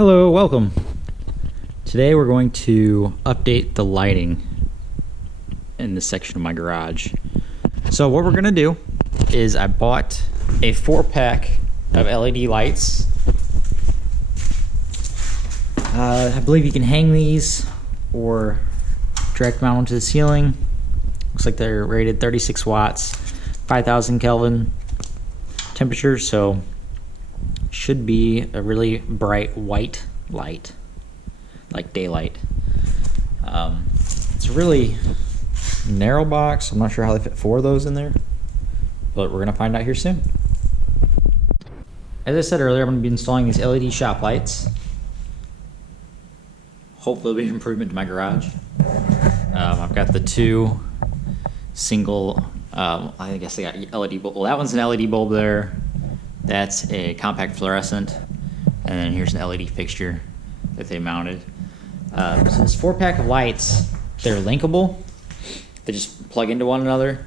Hello, welcome. Today we're going to update the lighting in this section of my garage. So what we're going to do is I bought a 4-pack of LED lights. I believe you can hang these or direct mount them to the ceiling. Looks like they're rated 36 watts, 5,000 Kelvin temperature, so should be a really bright white light, like daylight. It's a really narrow box. I'm not sure how they fit 4 of those in there, but we're gonna find out here soon. As I said earlier, I'm gonna be installing these LED shop lights. Hopefully it'll be an improvement to my garage. I've got the 2 single, I guess they got LED bulb. Well, that one's an LED bulb there. That's a compact fluorescent. And then here's an LED fixture that they mounted. So this 4-pack of lights, they're linkable. They just plug into one another.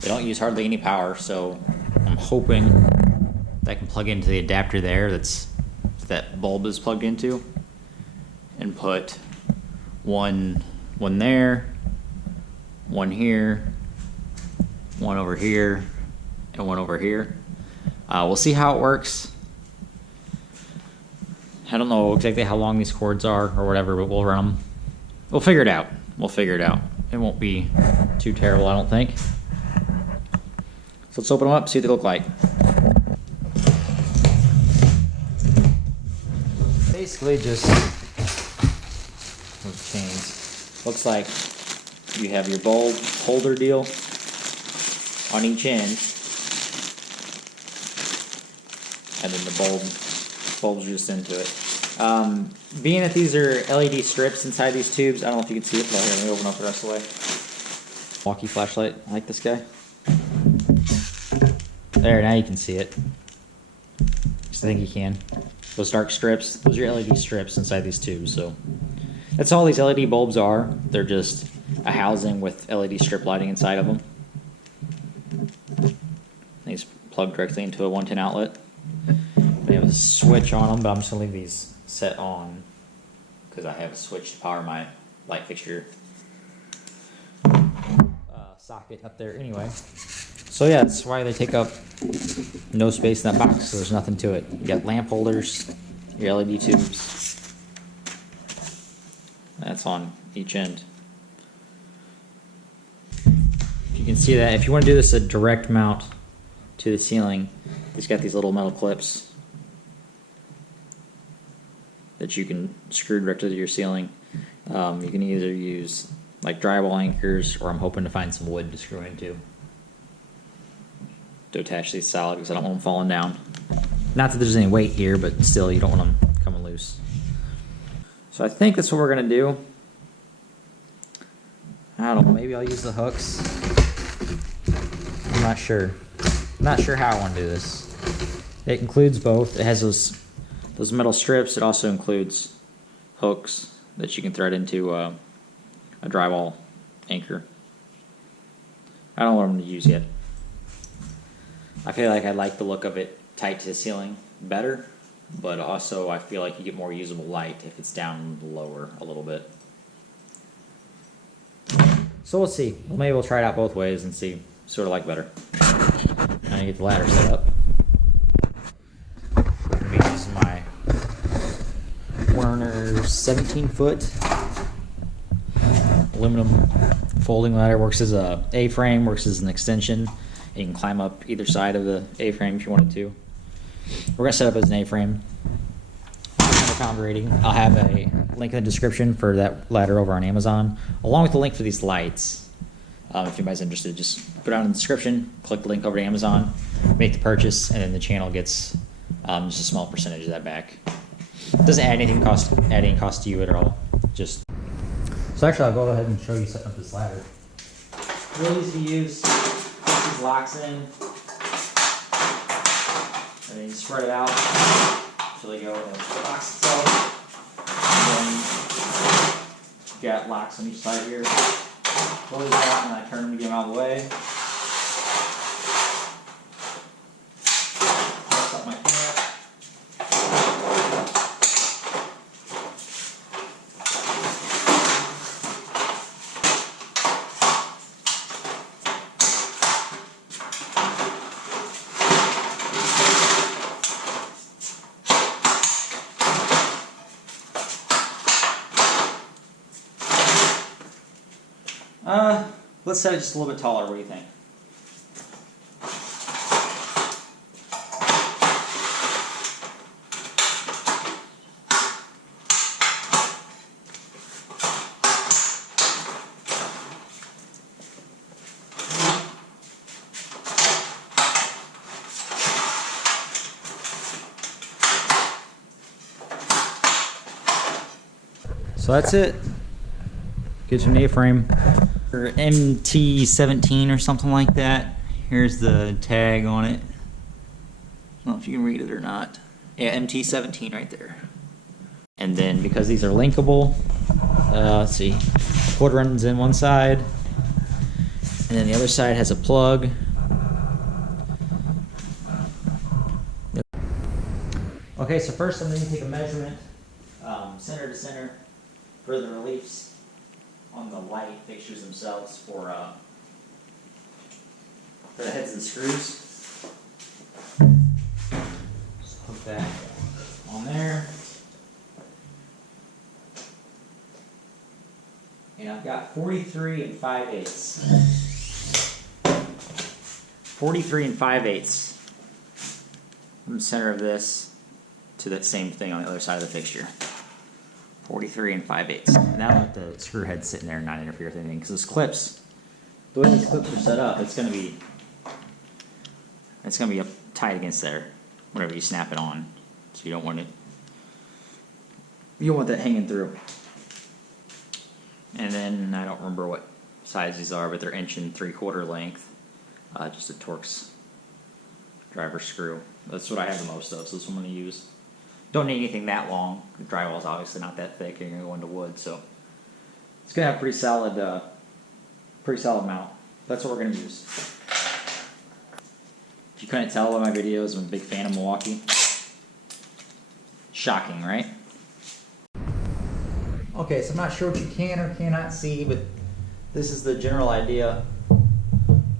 They don't use hardly any power, so I'm hoping that I can plug into the adapter there that bulb is plugged into, and put one there, one here, one over here, and one over here. We'll see how it works. I don't know exactly how long these cords are or whatever, but we'll run them. We'll figure it out. It won't be too terrible, I don't think. So let's open them up, see what they look like. Basically just those chains. Looks like you have your bulb holder deal on each end, and then the bulb's just into it. Being that these are LED strips inside these tubes, I don't know if you can see it. Well, here, let me open up the rest of the way. Walkie flashlight, I like this guy. There, now you can see it. I think you can. Those dark strips, those are LED strips inside these tubes, so that's all these LED bulbs are. They're just a housing with LED strip lighting inside of them. These plug directly into a 110 outlet. They have a switch on them, but I'm just going to leave these set on because I have a switch to power my light fixture socket up there anyway. So yeah, that's why they take up no space in that box, so there's nothing to it. You got lamp holders, your LED tubes. That's on each end. You can see that if you want to do this a direct mount to the ceiling, it's got these little metal clips that you can screw directly to your ceiling. You can either use like drywall anchors, or I'm hoping to find some wood to screw into to attach these solid, because I don't want them falling down. Not that there's any weight here, but still you don't want them coming loose. So I think that's what we're gonna do. I don't know, maybe I'll use the hooks. I'm not sure. I'm not sure how I want to do this. It includes both. It has those metal strips. It also includes hooks that you can thread into a drywall anchor. I don't know what I'm going to use yet. I feel like I like the look of it tight to the ceiling better, but also I feel like you get more usable light if it's down lower a little bit. So we'll see. Well, maybe we'll try it out both ways and see sort of like better. Now you get the ladder set up. I'm going to be using my Werner 17-foot aluminum folding ladder. Works as a A-frame, works as an extension. You can climb up either side of the A-frame if you wanted to. We're going to set up as an A-frame. 100-pound rating. I'll have a link in the description for that ladder over on Amazon, along with the link for these lights. If anybody's interested, just put it down in the description, click the link over to Amazon, make the purchase, and then the channel gets just a small percentage of that back. It doesn't add any cost to you at all. So actually, I'll go ahead and show you setting up this ladder. Really easy to use. Put these locks in, and then you spread it out until they go in the box itself. And then you got locks on each side here. Pull these out, and I turn them to get them out of the way. Press up my camera. Let's set it just a little bit taller. What do you think? So that's it. Get you an A-frame. For MT17 or something like that. Here's the tag on it. I don't know if you can read it or not. Yeah, MT17 right there. And then because these are linkable, let's see, cord runs in one side, and then the other side has a plug. Okay, so first I'm going to take a measurement, center to center, for the reliefs on the light fixtures themselves for the heads of the screws. Just put that on there. And I've got 43 and 5/8. 43 and 5/8 from the center of this to that same thing on the other side of the fixture. 43 and 5/8. Now let the screw head sit in there and not interfere with anything, because those clips, the way these clips are set up, it's gonna be up tight against there whenever you snap it on. So you don't want that hanging through. And then I don't remember what size these are, but they're 1 3/4 length. Just a Torx driver screw. That's what I have the most of, so that's what I'm gonna use. Don't need anything that long. The drywall's obviously not that thick, and you're gonna go into wood, so it's gonna have pretty solid mount. That's what we're gonna use. If you couldn't tell by my videos, I'm a big fan of Milwaukee. Shocking, right? Okay, so I'm not sure what you can or cannot see, but this is the general idea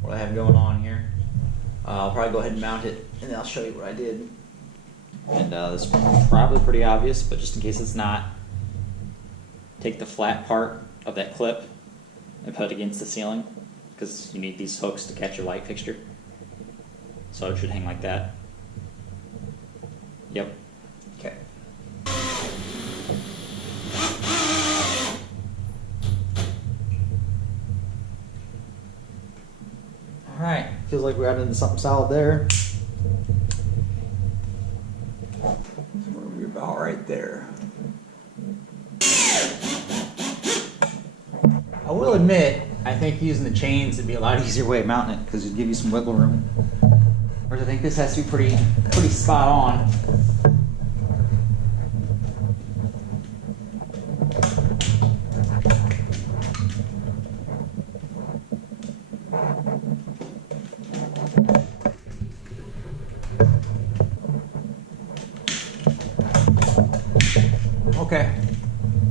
what I have going on here. I'll probably go ahead and mount it, and then I'll show you what I did. And this is probably pretty obvious, but just in case it's not, take the flat part of that clip and put it against the ceiling, because you need these hooks to catch your light fixture. So it should hang like that. Yep. Okay. Alright, feels like we got into something solid there. We're about right there. I will admit, I think using the chains would be a lot easier way of mounting it, because it'd give you some wiggle room. Whereas I think this has to be pretty spot on. Okay,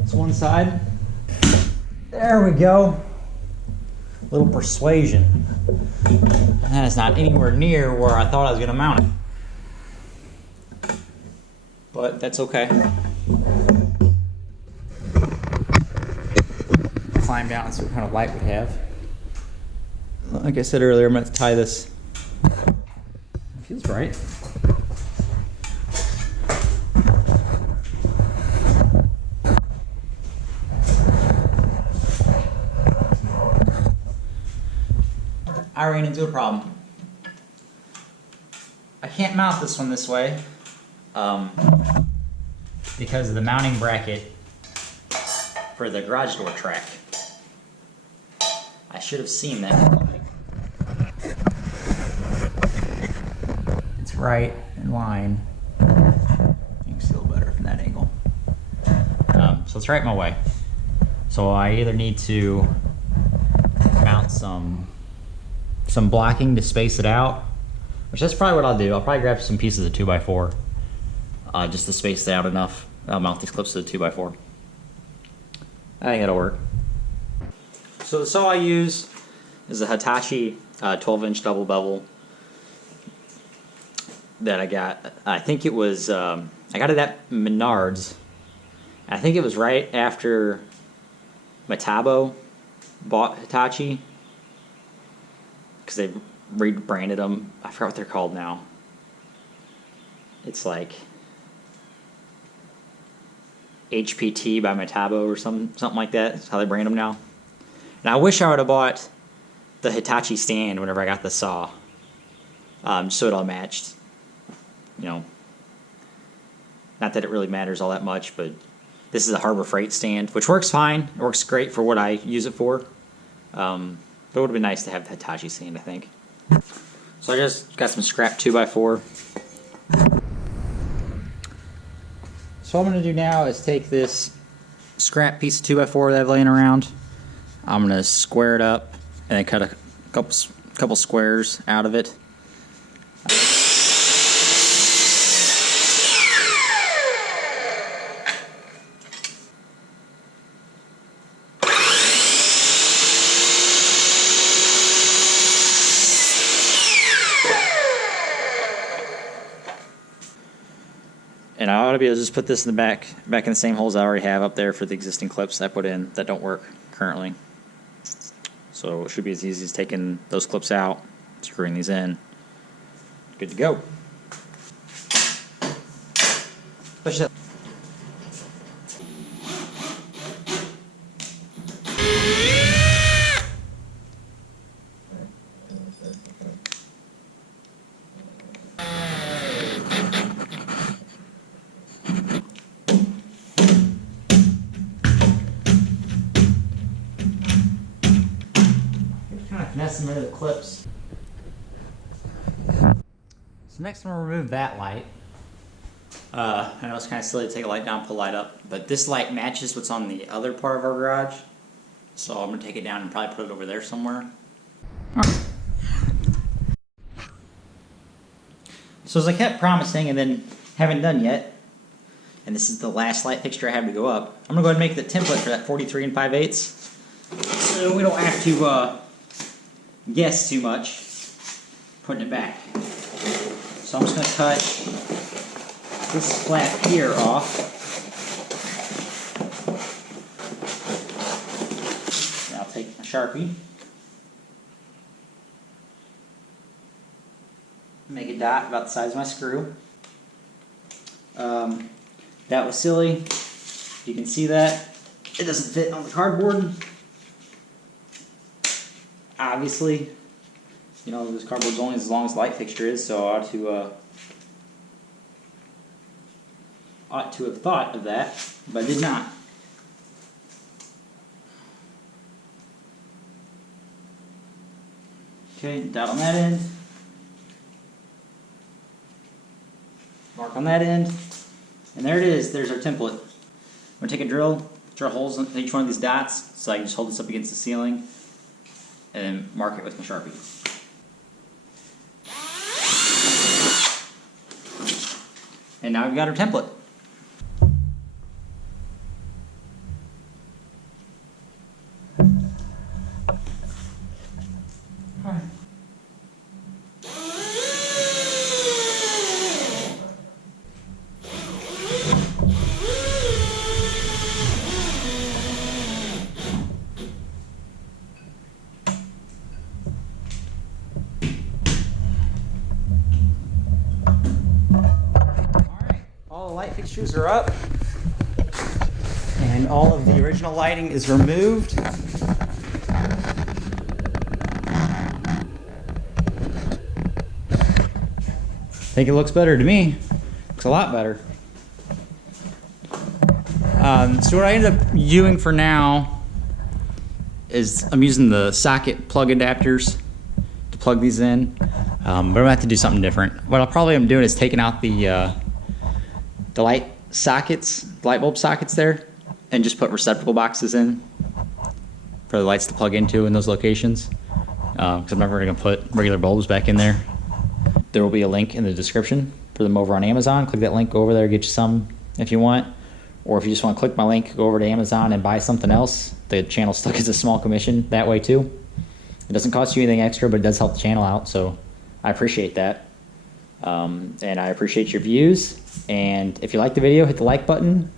it's one side. There we go. A little persuasion. That is not anywhere near where I thought I was going to mount it. But that's okay. Climb down and see what kind of light we have. Like I said earlier, I'm going to tie this. It feels right. I ran into a problem. I can't mount this one this way because of the mounting bracket for the garage door track. I should have seen that. It's right in line. You can see a little better from that angle. So it's right in my way. So I either need to mount some blocking to space it out, which that's probably what I'll do. I'll probably grab some pieces of 2x4 just to space it out enough. I'll mount these clips to the 2x4. I think it'll work. So the saw I use is a Hitachi 12-inch double bevel that I got. I think it was, I got it at Menards. I think it was right after Metabo bought Hitachi because they rebranded them. I forgot what they're called now. It's like HPT by Metabo or something like that. That's how they brand them now. And I wish I would have bought the Hitachi stand whenever I got the saw, so it all matched. You know, not that it really matters all that much, but this is a Harbor Freight stand, which works fine. It works great for what I use it for. But it would have been nice to have the Hitachi stand, I think. So I just got some scrap 2x4. So what I'm going to do now is take this scrap piece of 2x4 that I've laying around. I'm going to square it up and then cut a couple squares out of it. And I ought to be able to just put this in the back in the same holes I already have up there for the existing clips I put in that don't work currently. So it should be as easy as taking those clips out, screwing these in. Good to go. Push it. Finesse them into the clips. So next I'm going to remove that light. I know it's kind of silly to take a light down, pull a light up, but this light matches what's on the other part of our garage. So I'm going to take it down and probably put it over there somewhere. So as I kept promising and then haven't done yet, and this is the last light fixture I have to go up, I'm going to go ahead and make the template for that 43 5/8, so we don't have to guess too much putting it back. So I'm just going to cut this flap here off. Now I'll take my Sharpie, make a dot about the size of my screw. That was silly. You can see that it doesn't fit on the cardboard. Obviously, you know, this cardboard's only as long as the light fixture is, so I ought to have thought of that, but I did not. Okay, dot on that end. Mark on that end. And there it is. There's our template. I'm going to take a drill holes in each one of these dots, so I can just hold this up against the ceiling and then mark it with my Sharpie. And now we've got our template. Light fixtures are up and all of the original lighting is removed. I think it looks better to me. Looks a lot better. So what I ended up doing for now is I'm using the socket plug adapters to plug these in, but I'm going to have to do something different. What I'll probably end up doing is taking out the light sockets, light bulb sockets there, and just put receptacle boxes in for the lights to plug into in those locations, because I'm never going to put regular bulbs back in there. There will be a link in the description for them over on Amazon. Click that link, go over there, get you some if you want, or if you just want to click my link, go over to Amazon and buy something else. The channel still gets a small commission that way too. It doesn't cost you anything extra, but it does help the channel out, so I appreciate that. And I appreciate your views, and if you like the video, hit the like button,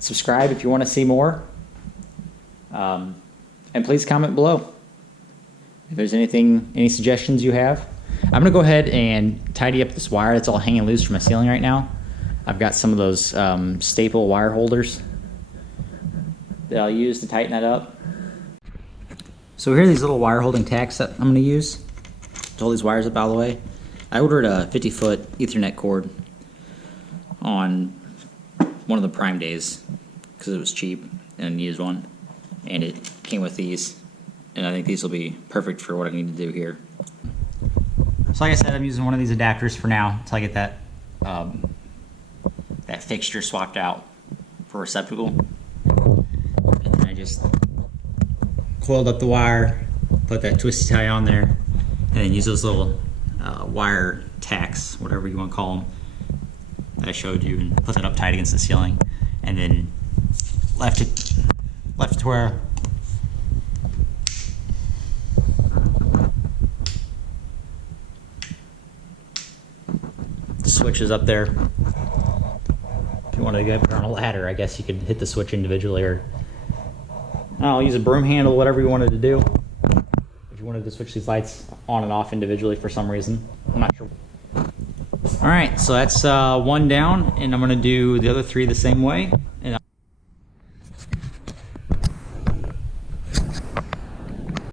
subscribe if you want to see more. And please comment below if there's any suggestions you have. I'm gonna go ahead and tidy up this wire that's all hanging loose from my ceiling right now. I've got some of those staple wire holders that I'll use to tighten that up. So here are these little wire holding tacks that I'm gonna use to hold these wires up out of the way. I ordered a 50-foot Ethernet cord on one of the Prime days because it was cheap and I needed one, and it came with these, and I think these will be perfect for what I need to do here. So like I said, I'm using one of these adapters for now until I get that that fixture swapped out for a receptacle. And then I just coiled up the wire, put that twisty tie on there, and then use those little wire tacks, whatever you want to call them, that I showed you, and put that up tight against the ceiling, and then left it to where the switch is up there. If you wanted to get it on a ladder, I guess you could hit the switch individually, or I'll use a broom handle, whatever you wanted to do. If you wanted to switch these lights on and off individually for some reason, I'm not sure. All right, so that's one down, and I'm gonna do the other three the same way.